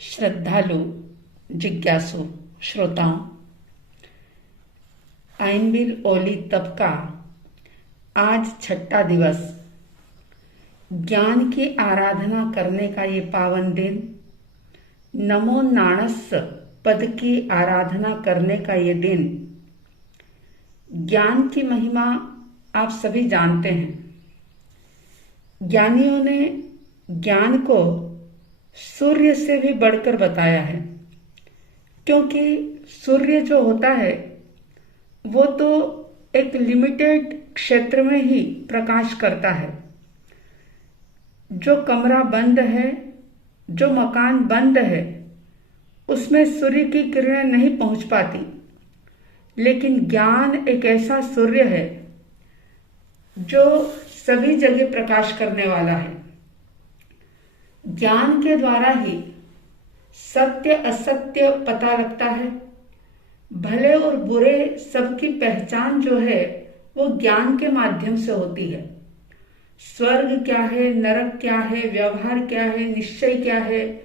श्रद्धालु, जिज्ञासु श्रोताओं, आइनबिल ओली तब का आज छठा दिवस, ज्ञान की आराधना करने का ये पावन दिन, नमो नाणस्स पद की आराधना करने का ये दिन। ज्ञान की महिमा आप सभी जानते हैं। ज्ञानियों ने ज्ञान को सूर्य से भी बढ़कर बताया है, क्योंकि सूर्य जो होता है वो तो एक लिमिटेड क्षेत्र में ही प्रकाश करता है। जो कमरा बंद है, जो मकान बंद है, उसमें सूर्य की किरणें नहीं पहुंच पाती। लेकिन ज्ञान एक ऐसा सूर्य है जो सभी जगह प्रकाश करने वाला है। ज्ञान के द्वारा ही सत्य असत्य पता लगता है। भले और बुरे सबकी पहचान जो है वो ज्ञान के माध्यम से होती है। स्वर्ग क्या है, नरक क्या है, व्यवहार क्या है, निश्चय क्या है,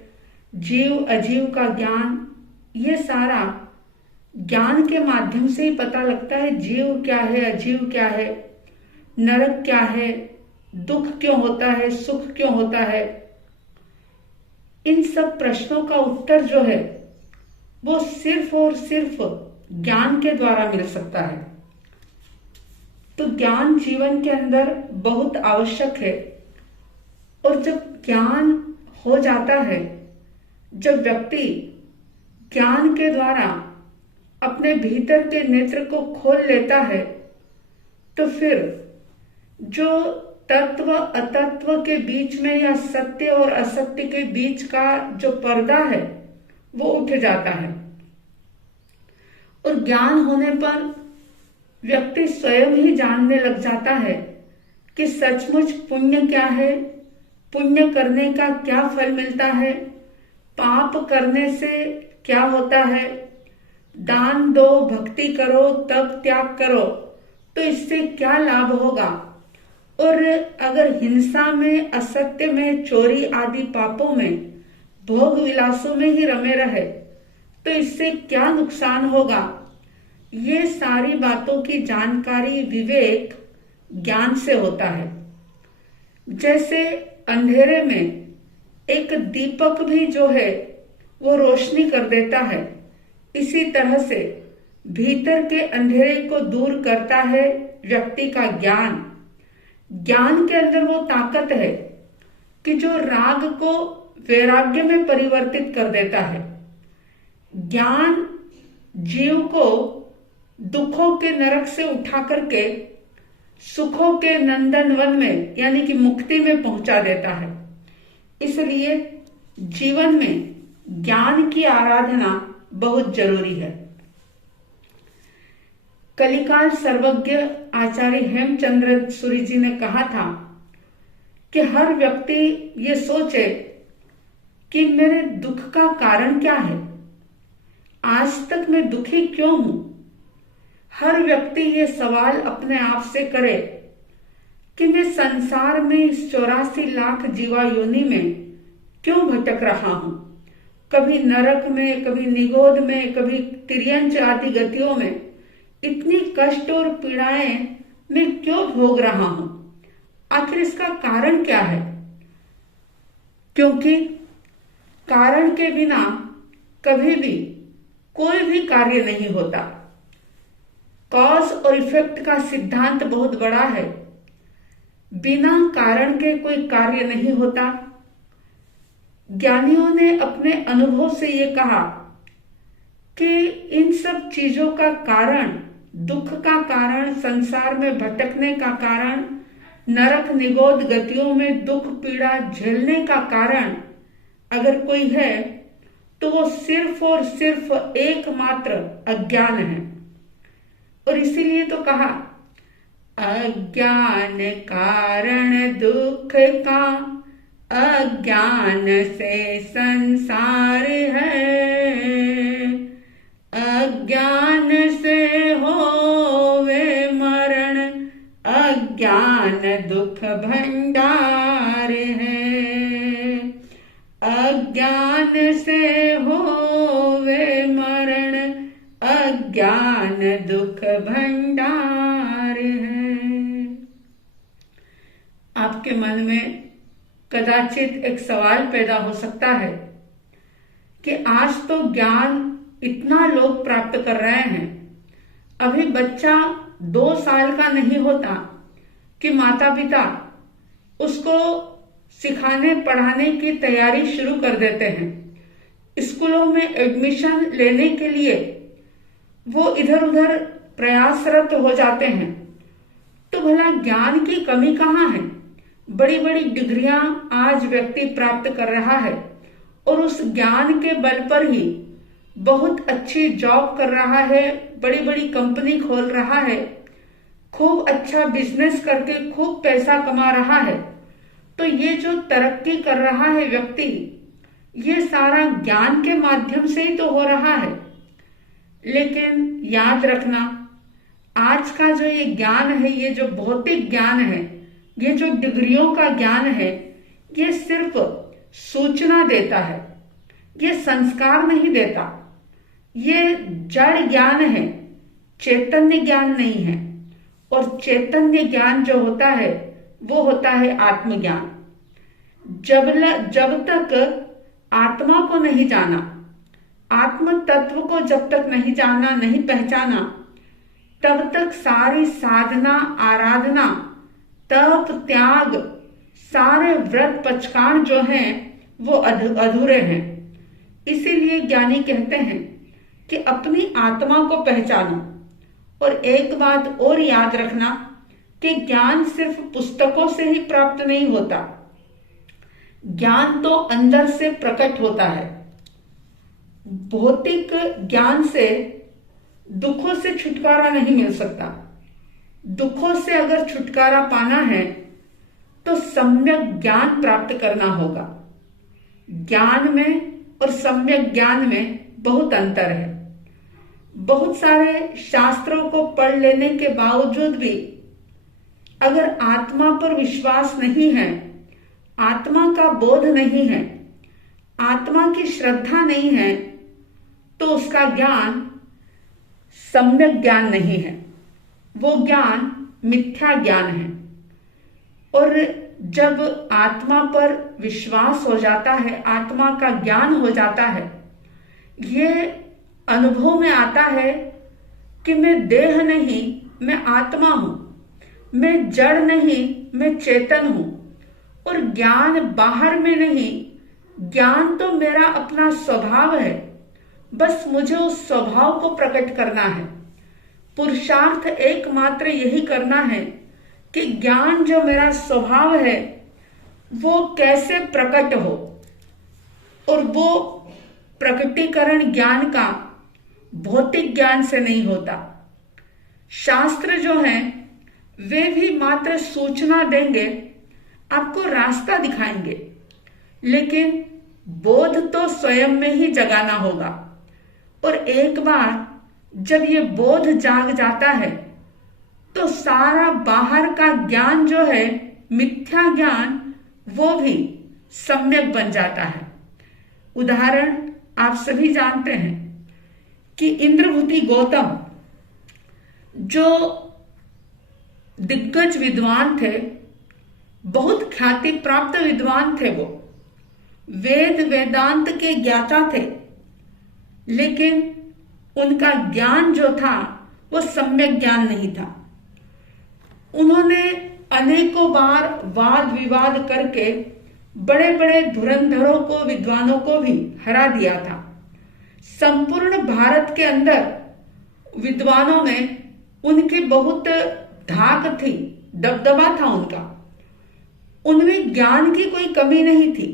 जीव अजीव का ज्ञान, ये सारा ज्ञान के माध्यम से ही पता लगता है। जीव क्या है, अजीव क्या है, नरक क्या है, दुख क्यों होता है, सुख क्यों होता है। इन सब प्रश्नों का उत्तर जो है वो सिर्फ और सिर्फ ज्ञान के द्वारा मिल सकता है। तो ज्ञान जीवन के अंदर बहुत आवश्यक है। और जब ज्ञान हो जाता है, जब व्यक्ति ज्ञान के द्वारा अपने भीतर के नेत्र को खोल लेता है, तो फिर जो तत्व अतत्व के बीच में या सत्य और असत्य के बीच का जो पर्दा है वो उठ जाता है। और ज्ञान होने पर व्यक्ति स्वयं ही जानने लग जाता है कि सचमुच पुण्य क्या है, पुण्य करने का क्या फल मिलता है, पाप करने से क्या होता है, दान दो, भक्ति करो, तब त्याग करो तो इससे क्या लाभ होगा, और अगर हिंसा में, असत्य में, चोरी आदि पापों में, भोग विलासों में ही रमे रहे तो इससे क्या नुकसान होगा। ये सारी बातों की जानकारी विवेक ज्ञान से होता है। जैसे अंधेरे में एक दीपक भी जो है वो रोशनी कर देता है, इसी तरह से भीतर के अंधेरे को दूर करता है व्यक्ति का ज्ञान। ज्ञान के अंदर वो ताकत है कि जो राग को वैराग्य में परिवर्तित कर देता है। ज्ञान जीव को दुखों के नरक से उठा करके सुखों के नंदनवन में यानी कि मुक्ति में पहुंचा देता है। इसलिए जीवन में ज्ञान की आराधना बहुत जरूरी है। कलिकाल सर्वज्ञ आचार्य हेमचंद्र सूरी जी ने कहा था कि हर व्यक्ति ये सोचे कि मेरे दुख का कारण क्या है, आज तक मैं दुखी क्यों हूं। हर व्यक्ति ये सवाल अपने आप से करे कि मैं संसार में इस 84 लाख जीवा योनि में क्यों भटक रहा हूं। कभी नरक में, कभी निगोद में, कभी तिर्यंच आदि गतियों में इतनी कष्ट और पीड़ाएं मैं क्यों भोग रहा हूं। आखिर इसका कारण क्या है। क्योंकि कारण के बिना कभी भी कोई भी कार्य नहीं होता। कॉज और इफेक्ट का सिद्धांत बहुत बड़ा है। बिना कारण के कोई कार्य नहीं होता। ज्ञानियों ने अपने अनुभव से ये कहा कि इन सब चीजों का कारण, दुख का कारण, संसार में भटकने का कारण, नरक निगोद गतियों में दुख पीड़ा झेलने का कारण अगर कोई है तो वो सिर्फ और सिर्फ एकमात्र अज्ञान है। और इसीलिए तो कहा अज्ञान कारण दुख का, अज्ञान से संसार है, अज्ञान से होवे मरण, अज्ञान दुख भंडार है। अज्ञान से होवे मरण, अज्ञान दुख भंडार है। आपके मन में कदाचित एक सवाल पैदा हो सकता है कि आज तो ज्ञान इतना लोग प्राप्त कर रहे हैं, अभी बच्चा 2 साल का नहीं होता कि माता पिता उसको सिखाने पढ़ाने की तैयारी शुरू कर देते हैं। स्कूलों में एडमिशन लेने के लिए वो इधर उधर प्रयासरत हो जाते हैं। तो भला ज्ञान की कमी कहाँ है? बड़ी बड़ी डिग्रियां आज व्यक्ति प्राप्त कर रहा है और उस ज्ञान के बल पर ही बहुत अच्छी जॉब कर रहा है, बड़ी बड़ी कंपनी खोल रहा है, खूब अच्छा बिजनेस करके खूब पैसा कमा रहा है। तो ये जो तरक्की कर रहा है व्यक्ति, ये सारा ज्ञान के माध्यम से ही तो हो रहा है। लेकिन याद रखना, आज का जो ये ज्ञान है, ये जो भौतिक ज्ञान है, ये जो डिग्रियों का ज्ञान है, ये सिर्फ सूचना देता है, ये संस्कार नहीं देता। ये जड़ ज्ञान है, चैतन्य ज्ञान नहीं है। और चैतन्य ज्ञान जो होता है वो होता है आत्मज्ञान। जब तक आत्मा को नहीं जाना, आत्म तत्व को जब तक नहीं जाना, नहीं पहचाना, तब तक सारी साधना, आराधना, तप, त्याग, सारे व्रत पचकान जो हैं वो अधूरे हैं। इसीलिए ज्ञानी कहते हैं कि अपनी आत्मा को पहचानो। और एक बात और याद रखना कि ज्ञान सिर्फ पुस्तकों से ही प्राप्त नहीं होता, ज्ञान तो अंदर से प्रकट होता है। भौतिक ज्ञान से दुखों से छुटकारा नहीं मिल सकता। दुखों से अगर छुटकारा पाना है तो सम्यक ज्ञान प्राप्त करना होगा। ज्ञान में और सम्यक ज्ञान में बहुत अंतर है। बहुत सारे शास्त्रों को पढ़ लेने के बावजूद भी अगर आत्मा पर विश्वास नहीं है, आत्मा का बोध नहीं है, आत्मा की श्रद्धा नहीं है, तो उसका ज्ञान सम्यक ज्ञान नहीं है, वो ज्ञान मिथ्या ज्ञान है। और जब आत्मा पर विश्वास हो जाता है, आत्मा का ज्ञान हो जाता है, ये अनुभव में आता है कि मैं देह नहीं, मैं आत्मा हूं, मैं जड़ नहीं, मैं चेतन हूं। और ज्ञान बाहर में नहीं, ज्ञान तो मेरा अपना स्वभाव है, बस मुझे उस स्वभाव को प्रकट करना है। पुरुषार्थ एकमात्र यही करना है कि ज्ञान जो मेरा स्वभाव है वो कैसे प्रकट हो। और वो प्रकटीकरण ज्ञान का भौतिक ज्ञान से नहीं होता। शास्त्र जो हैं वे भी मात्र सूचना देंगे, आपको रास्ता दिखाएंगे, लेकिन बोध तो स्वयं में ही जगाना होगा। और एक बार जब ये बोध जाग जाता है तो सारा बाहर का ज्ञान जो है, मिथ्या ज्ञान, वो भी सम्यक बन जाता है। उदाहरण आप सभी जानते हैं कि इंद्रभूति गौतम जो दिग्गज विद्वान थे, बहुत ख्याति प्राप्त विद्वान थे, वो वेद वेदांत के ज्ञाता थे, लेकिन उनका ज्ञान जो था वो सम्यक ज्ञान नहीं था। उन्होंने अनेकों बार वाद विवाद करके बड़े बड़े धुरंधरों को, विद्वानों को भी हरा दिया था। संपूर्ण भारत के अंदर विद्वानों में उनकी बहुत धाक थी, दबदबा था उनका। उनमें ज्ञान की कोई कमी नहीं थी,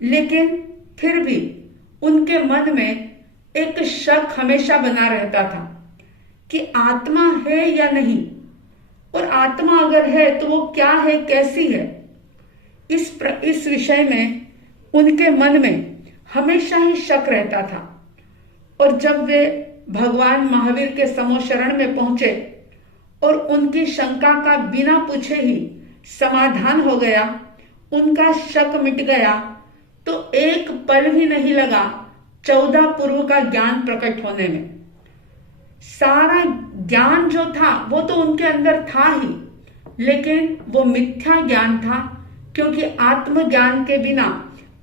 लेकिन फिर भी उनके मन में एक शक हमेशा बना रहता था कि आत्मा है या नहीं, और आत्मा अगर है तो वो क्या है, कैसी है। इस विषय में उनके मन में हमेशा ही शक रहता था। और जब वे भगवान महावीर के समो शरण में पहुंचे और उनकी शंका का बिना पूछे ही समाधान हो गया, उनका शक मिट गया, तो एक पल भी नहीं लगा 14 पूर्व का ज्ञान प्रकट होने में। सारा ज्ञान जो था वो तो उनके अंदर था ही, लेकिन वो मिथ्या ज्ञान था, क्योंकि आत्मज्ञान के बिना,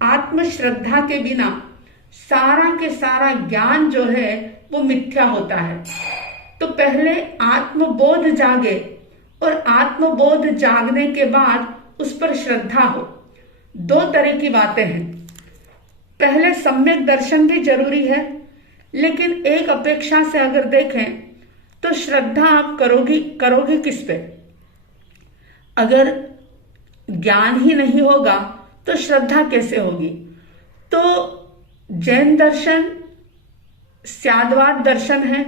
आत्मश्रद्धा के बिना सारा के सारा ज्ञान जो है वो मिथ्या होता है। तो पहले आत्मबोध जागे और आत्मबोध जागने के बाद उस पर श्रद्धा हो। दो तरह की बातें हैं। पहले सम्यक दर्शन भी जरूरी है, लेकिन एक अपेक्षा से अगर देखें तो श्रद्धा आप करोगे किस पे? अगर ज्ञान ही नहीं होगा तो श्रद्धा कैसे होगी? तो जैन दर्शन स्याद्वाद दर्शन है,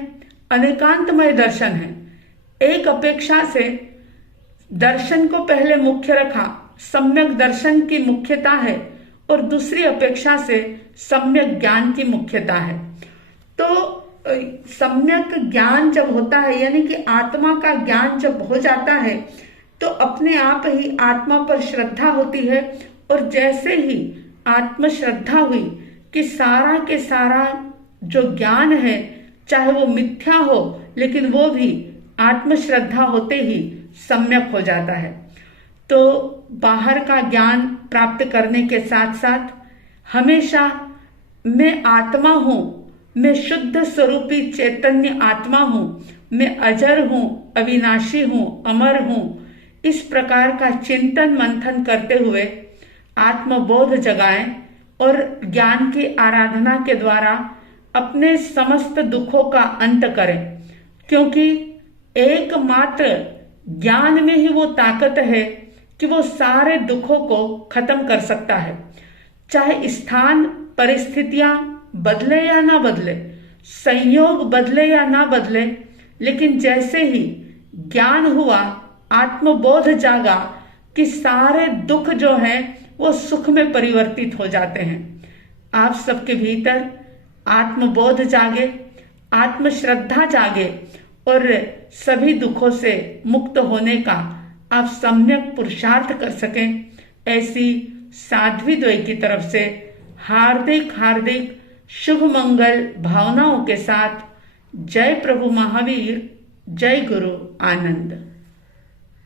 अनेकांतमय दर्शन है। एक अपेक्षा से दर्शन को पहले मुख्य रखा, सम्यक दर्शन की मुख्यता है, और दूसरी अपेक्षा से सम्यक ज्ञान की मुख्यता है। तो सम्यक ज्ञान जब होता है, यानी कि आत्मा का ज्ञान जब हो जाता है, तो अपने आप ही आत्मा पर श्रद्धा होती है। और जैसे ही आत्म श्रद्धा हुई कि सारा के सारा जो ज्ञान है, चाहे वो मिथ्या हो, लेकिन वो भी आत्मश्रद्धा होते ही सम्यक हो जाता है। तो बाहर का ज्ञान प्राप्त करने के साथ साथ हमेशा मैं आत्मा हूं, मैं शुद्ध स्वरूपी चैतन्य आत्मा हूं, मैं अजर हूं, अविनाशी हूं, अमर हूं, इस प्रकार का चिंतन मंथन करते हुए आत्मबोध जगाएं और ज्ञान की आराधना के द्वारा अपने समस्त दुखों का अंत करें। क्योंकि एकमात्र ज्ञान में ही वो ताकत है कि वो सारे दुखों को खत्म कर सकता है। चाहे स्थान परिस्थितियां बदले या ना बदले, संयोग बदले या ना बदले, लेकिन जैसे ही ज्ञान हुआ, आत्मबोध जागा कि सारे दुख जो हैं वो सुख में परिवर्तित हो जाते हैं। आप सबके भीतर आत्मबोध जागे, आत्मश्रद्धा जागे और सभी दुखों से मुक्त होने का आप सम्यक पुरुषार्थ कर सकें, ऐसी साध्वी द्वय की तरफ से हार्दिक हार्दिक शुभ मंगल भावनाओं के साथ जय प्रभु महावीर, जय गुरु आनंद।